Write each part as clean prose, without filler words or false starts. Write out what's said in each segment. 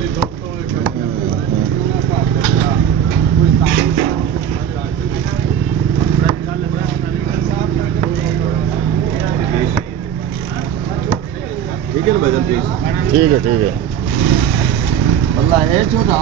ठीक है ना भाईजान प्लीज। ठीक है ठीक है। अल्लाह है छोटा।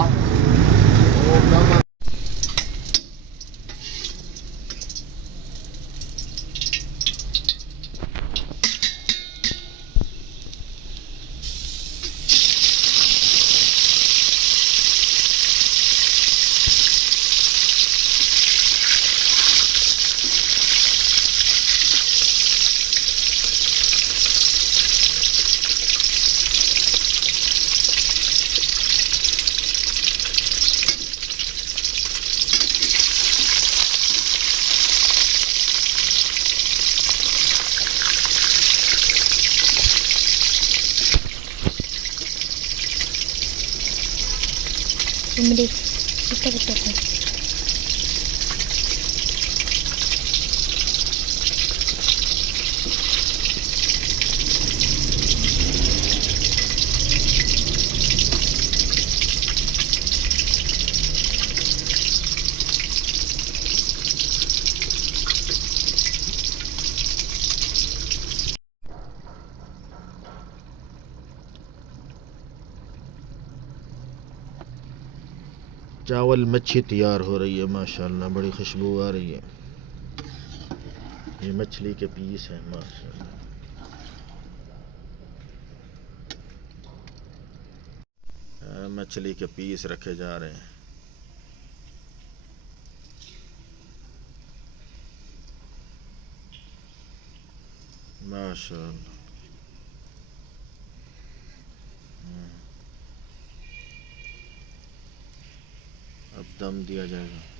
इमली कितना कितना है? चावल मच्छी तैयार हो रही है माशाल्लाह, बड़ी खुशबू आ रही है। ये मछली के पीस हैं माशाल्लाह, मछली के पीस रखे जा रहे हैं माशाल्लाह। अब दम दिया जाएगा।